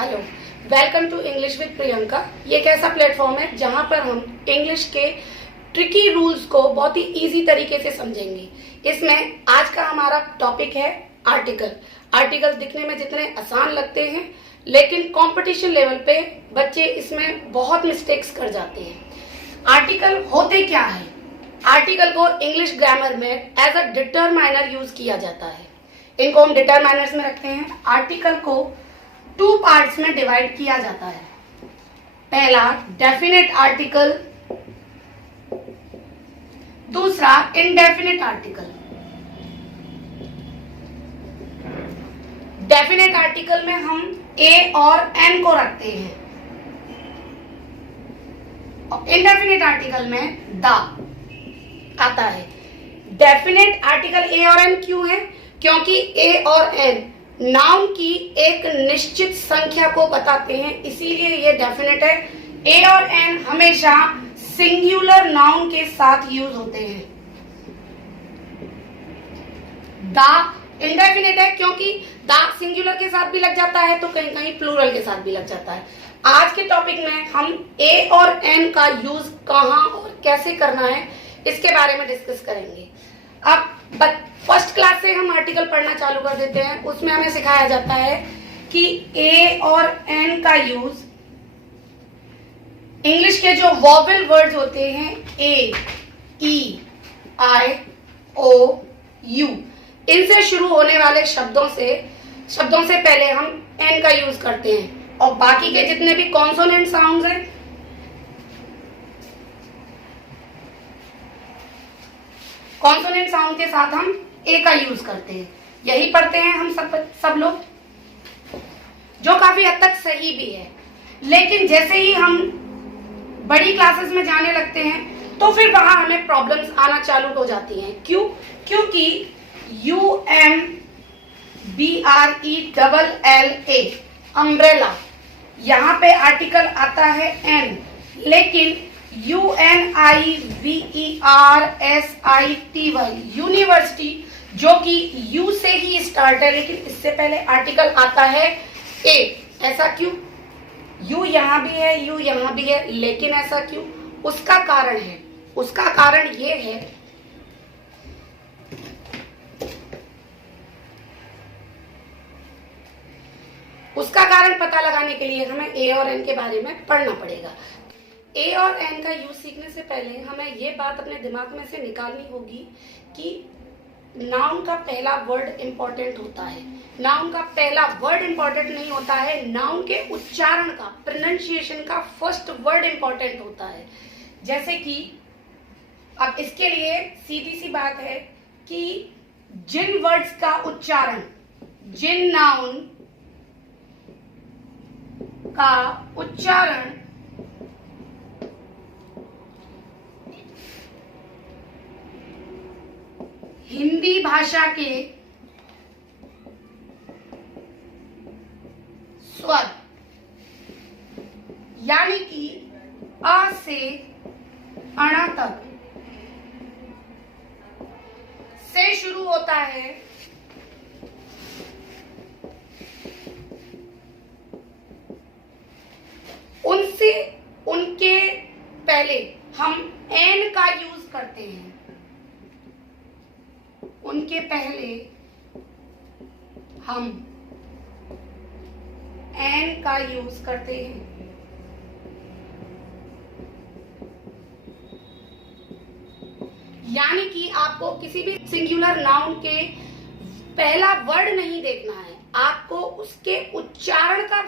Hello, welcome to English with Priyanka. ये एक ऐसा प्लेटफॉर्म है जहां पर हम इंग्लिश के ट्रिकी रूल्स को बहुत ही इजी तरीके से समझेंगे। इसमें आज का हमारा टॉपिक है आर्टिकल। आर्टिकल दिखने में जितने आसान लगते हैं, लेकिन कंपटीशन लेवल पे बच्चे इसमें बहुत मिस्टेक्स कर जाते हैं। आर्टिकल होते क्या है? आर्टिकल को इंग्लिश ग्रामर में एज अ डिटरमाइनर यूज किया जाता है। इनको हम डिटरमाइनर्स में रखते हैं। आर्टिकल को 2 पार्ट्स में डिवाइड किया जाता है। पहला डेफिनेट आर्टिकल, दूसरा इनडेफिनेट आर्टिकल। डेफिनेट आर्टिकल में हम ए और एन को रखते हैं और इनडेफिनेट आर्टिकल में द आता है। डेफिनेट आर्टिकल ए और एन क्यों है? क्योंकि ए और एन नाउन की एक निश्चित संख्या को बताते हैं, इसीलिए ये डेफिनेट है। ए और एन हमेशा सिंगुलर नाउन के साथ यूज होते हैं। द इनडेफिनेट है क्योंकि द सिंगुलर के साथ भी लग जाता है तो कहीं कहीं प्लूरल के साथ भी लग जाता है। आज के टॉपिक में हम ए और एन का यूज कहां और कैसे करना है इसके बारे में डिस्कस करेंगे। अब फर्स्ट क्लास से हम आर्टिकल पढ़ना चालू कर देते हैं। उसमें हमें सिखाया जाता है कि ए और एन का यूज इंग्लिश के जो वॉवेल वर्ड्स होते हैं, ए, ई, आई, ओ, यू, इनसे शुरू होने वाले शब्दों से पहले हम एन का यूज करते हैं और बाकी के जितने भी कॉन्सोनेंट साउंड्स हैं कॉन्सोनेंट साउंड के साथ हम ए का यूज करते हैं। यही पढ़ते हैं हम सब लोग, जो काफी हद तक सही भी है। लेकिन जैसे ही हम बड़ी क्लासेस में जाने लगते हैं तो फिर वहां हमें प्रॉब्लम्स आना चालू हो जाती हैं। क्यों? क्योंकि UMBRELLA अम्ब्रेला, यहाँ पे आर्टिकल आता है एन, लेकिन UNIVERSITY यूनिवर्सिटी, जो कि यू से ही स्टार्ट है, लेकिन इससे पहले आर्टिकल आता है ए। ऐसा क्यों? यू यहाँ भी है, यू यहाँ भी है, लेकिन ऐसा क्यों? उसका कारण है। उसका कारण ये है उसका कारण पता लगाने के लिए हमें ए और एन के बारे में पढ़ना पड़ेगा। ए और एन का यूज सीखने से पहले हमें ये बात अपने दिमाग में से निकालनी होगी कि नाउन का पहला वर्ड इंपॉर्टेंट होता है। नाउन का पहला वर्ड इंपॉर्टेंट नहीं होता है, नाउन के उच्चारण का, प्रोनाउंसिएशन का फर्स्ट वर्ड इंपॉर्टेंट होता है। जैसे कि अब इसके लिए सीधी सी बात है कि जिन वर्ड्स का उच्चारण, जिन नाउन का उच्चारण हिंदी भाषा के स्वर यानी कि अ से अणा तक से शुरू होता है, उनके पहले हम एन का यूज करते हैं। उनके पहले हम एन का यूज करते हैं। यानी कि आपको किसी भी सिंगुलर नाउन के पहला वर्ड नहीं देखना है, आपको उसके उच्चारण का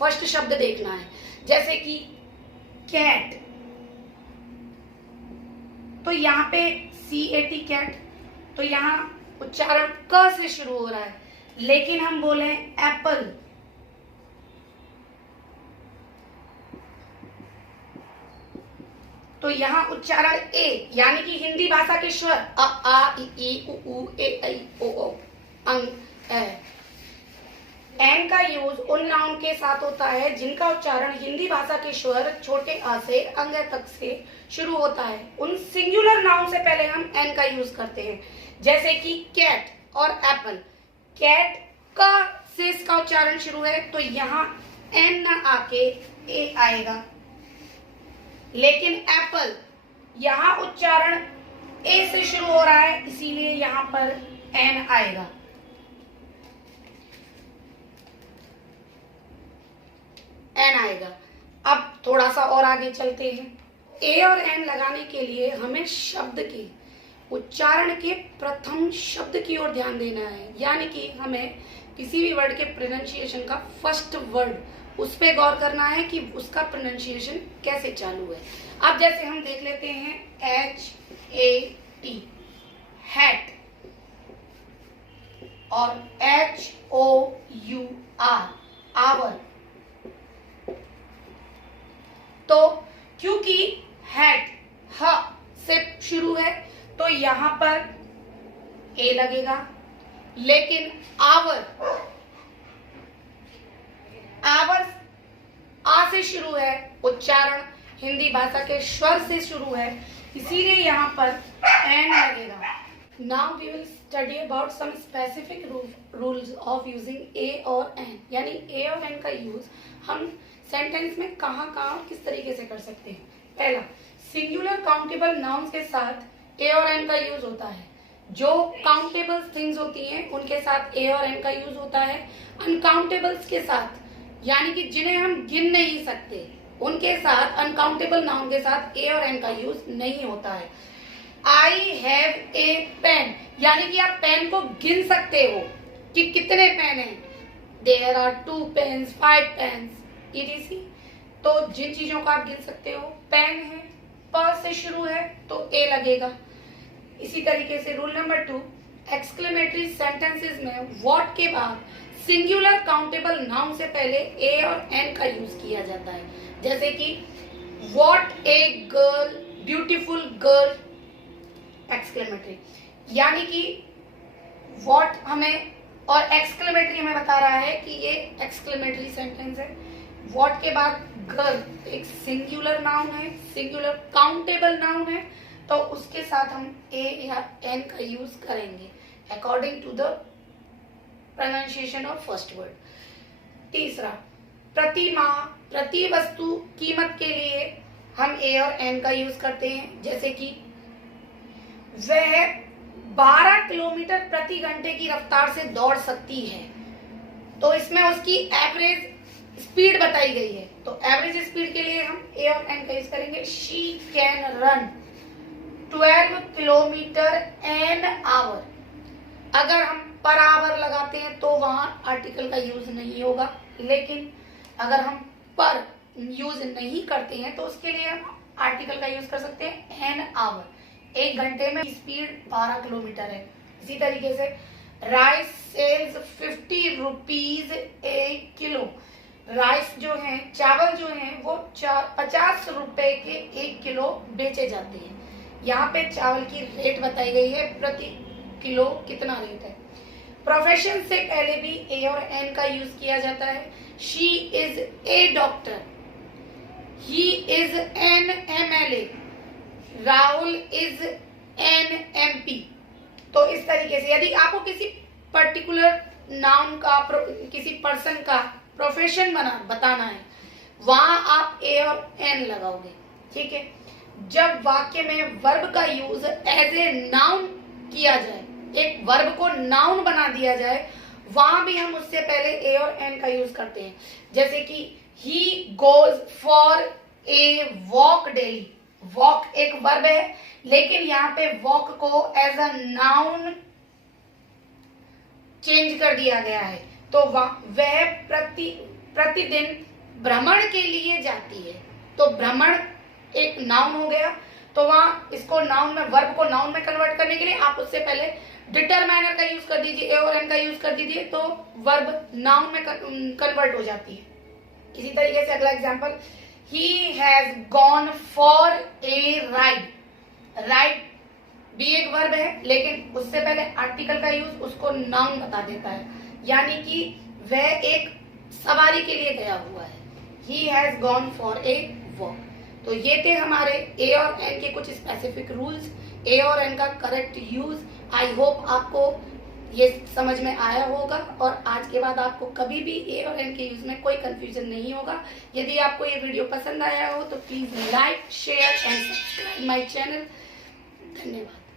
फर्स्ट शब्द देखना है। जैसे कि कैट, तो यहाँ पे CAT कैट, तो यहाँ उच्चारण क से शुरू हो रहा है, लेकिन हम बोले एप्पल, तो यहाँ उच्चारण ए, यानी कि हिंदी भाषा के स्वर अ आ इ ई उ ऊ ए ऐ ओ औ अंग ए। एन का यूज उन नाउन के साथ होता है जिनका उच्चारण हिंदी भाषा के स्वर छोटे आ से अंग तक से शुरू होता है। उन सिंगुलर नाउन से पहले हम एन का यूज करते हैं। जैसे कि कैट और एप्पल। कैट का से इसका उच्चारण शुरू है तो यहाँ एन न आके ए आएगा, लेकिन एप्पल यहाँ उच्चारण ए से शुरू हो रहा है इसीलिए यहाँ पर एन आएगा। एन आएगा। अब थोड़ा सा और आगे चलते हैं। ए और एन लगाने के लिए हमें शब्द के उच्चारण के प्रथम शब्द की ओर ध्यान देना है, यानी कि हमें किसी भी वर्ड के प्रोनाउंसिएशन का फर्स्ट वर्ड उस पे गौर करना है कि उसका प्रोनाउंसिएशन कैसे चालू है। अब जैसे हम देख लेते हैं HAT हैट और HOUR आवर। तो क्योंकि हैट ह से शुरू है तो यहां पर ए लगेगा, लेकिन आवर आ से शुरू है, उच्चारण हिंदी भाषा के स्वर से शुरू है, इसीलिए यहाँ पर एन लगेगा। Now we will study about some specific rules of using a और एन, यानी ए और एन का यूज हम सेंटेंस में कहाँ और किस तरीके से कर सकते हैं। पहला, सिंगुलर काउंटेबल नाउन्स के साथ ए और एन का यूज होता है। जो काउंटेबल थिंग्स होती हैं उनके साथ ए और एन का यूज होता है। अनकाउंटेबल्स के साथ, यानी कि जिन्हें हम गिन नहीं सकते, उनके साथ, अनकाउंटेबल नाउन के साथ ए और एन का यूज नहीं होता है। आई हैव ए पेन, यानी कि आप पेन को गिन सकते हो कि कितने पेन हैं। There are 2 pens, 5 pens etc। तो जिन चीजों को आप गिन सकते हो, पेन है, प से शुरू है तो ए लगेगा। इसी तरीके से रूल नंबर 2, एक्सक्लेमेटरी सेंटेंसेस में व्हाट के बाद सिंगुलर काउंटेबल नाउन से पहले ए और एन का यूज किया जाता है। जैसे कि what a girl, beautiful girl, exclamatory, यानी कि व्हाट हमें और एक्सक्लेमेटरी हमें बता रहा है कि ये एक्सक्लेमेटरी सेंटेंस है। व्हाट के बाद गर्ल एक सिंगुलर नाउन है, सिंगुलर काउंटेबल नाउन है, तो उसके साथ हम ए या एन का यूज करेंगे according to the pronunciation of first word. तीसरा, प्रति माह, प्रति वस्तु, कीमत के लिए हम ए और एन का यूज करते हैं। जैसे कि वह 12 किलोमीटर प्रति घंटे की रफ्तार से दौड़ सकती है, तो इसमें उसकी एवरेज स्पीड बताई गई है, तो एवरेज स्पीड के लिए हम ए और एन का यूज करेंगे। She can run 12 kilometre an hour. अगर हम पर आवर लगाते हैं तो वहां आर्टिकल का यूज नहीं होगा, लेकिन अगर हम पर यूज नहीं करते हैं तो उसके लिए हम आर्टिकल का यूज कर सकते हैं एन आवर। 1 घंटे में स्पीड 12 किलोमीटर है। इसी तरीके से राइस सेल्स 50 रुपीज ए किलो। राइस जो है, चावल जो है वो 50 रुपए के 1 किलो बेचे जाते हैं। यहाँ पे चावल की रेट बताई गई है, प्रति किलो कितना रेट है। प्रोफेशन से पहले भी ए और एन का यूज किया जाता है। She is a doctor, he is an MLA, Rahul is an MP। तो इस तरीके से यदि आपको किसी पर्टिकुलर नाउन का, किसी पर्सन का प्रोफेशन बताना है, वहां आप ए और एन लगाओगे। ठीक है। जब वाक्य में वर्ब का यूज एज ए नाउन किया जाए, एक वर्ब को नाउन बना दिया जाए, वहां भी हम उससे पहले ए और एन का यूज करते हैं। जैसे कि he goes for a walk daily. Walk एक वर्ब है, लेकिन यहाँ पे वॉक को एज अ नाउन चेंज कर दिया गया है, तो वह प्रतिदिन भ्रमण के लिए जाती है। तो भ्रमण एक नाउन हो गया, तो वहां इसको नाउन में, वर्ब को नाउन में कन्वर्ट करने के लिए आप उससे पहले डिटरमाइनर का यूज कर दीजिए, ए और एन का यूज कर दीजिए, तो वर्ब नाउन में कन्वर्ट हो जाती है। इसी तरीके से अगला example, he has gone for a ride. Ride भी एक वर्ब है, लेकिन उससे पहले आर्टिकल का यूज उसको नाउन बता देता है, यानी कि वह एक सवारी के लिए गया हुआ है। He has gone for a walk. तो ये थे हमारे ए और एन के कुछ स्पेसिफिक रूल्स, ए और एन का करेक्ट यूज। आई होप आपको ये समझ में आया होगा और आज के बाद आपको कभी भी ए और एन के यूज में कोई कंफ्यूजन नहीं होगा। यदि आपको ये वीडियो पसंद आया हो तो please like, share and subscribe my channel. धन्यवाद।